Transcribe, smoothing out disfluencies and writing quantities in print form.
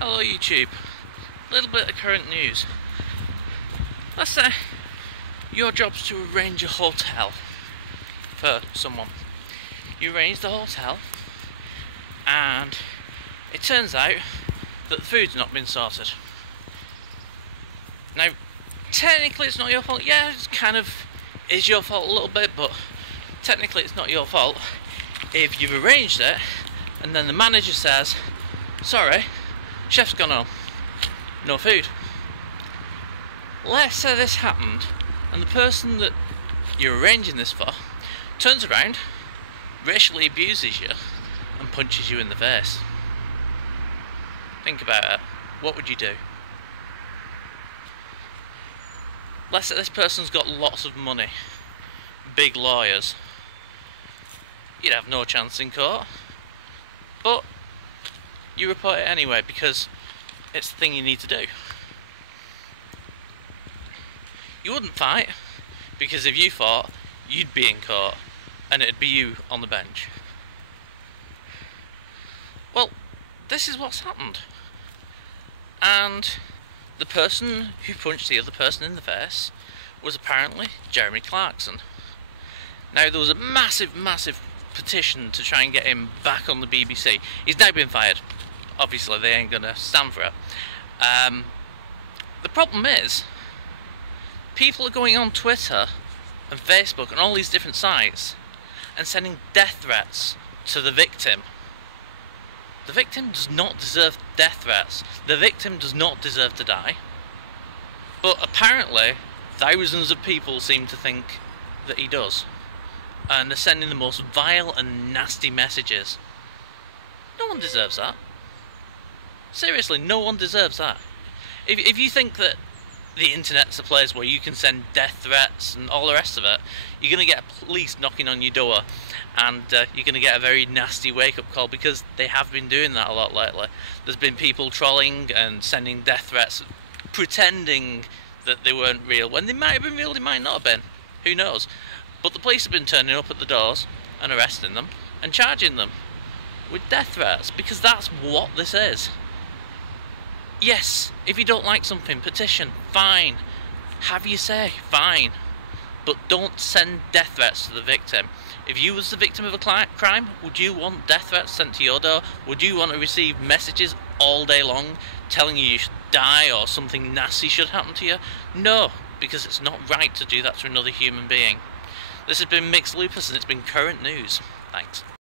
Hello YouTube, a little bit of current news. Let's say your job's to arrange a hotel for someone. You arrange the hotel and it turns out that the food's not been sorted. Now, technically it's not your fault. Yeah, it kind of is your fault a little bit, but technically it's not your fault if you've arranged it and then the manager says, sorry, chef's gone home, no food. Let's say this happened and the person that you're arranging this for turns around, racially abuses you and punches you in the face. Think about it. What would you do? Let's say this person's got lots of money, big lawyers. You'd have no chance in court, but you report it anyway because it's the thing you need to do. You wouldn't fight, because if you fought, you'd be in court and it'd be you on the bench. Well, this is what's happened. And the person who punched the other person in the face was apparently Jeremy Clarkson. Now, there was a massive petition to try and get him back on the BBC. He's now been fired. Obviously, they ain't gonna stand for it. The problem is, people are going on Twitter and Facebook and all these different sites and sending death threats to the victim. The victim does not deserve death threats. The victim does not deserve to die. But apparently, thousands of people seem to think that he does. And they're sending the most vile and nasty messages. No one deserves that. Seriously, no one deserves that. If you think that the internet's a place where you can send death threats and all the rest of it, you're going to get police knocking on your door and you're going to get a very nasty wake-up call, because they have been doing that a lot lately. There's been people trolling and sending death threats, pretending that they weren't real, when they might have been real, they might not have been. Who knows? But the police have been turning up at the doors and arresting them and charging them with death threats, because that's what this is. Yes, if you don't like something, petition, fine. Have your say, fine. But don't send death threats to the victim. If you was the victim of a crime, would you want death threats sent to your door? Would you want to receive messages all day long telling you should die or something nasty should happen to you? No, because it's not right to do that to another human being. This has been MixtLupus and it's been current news. Thanks.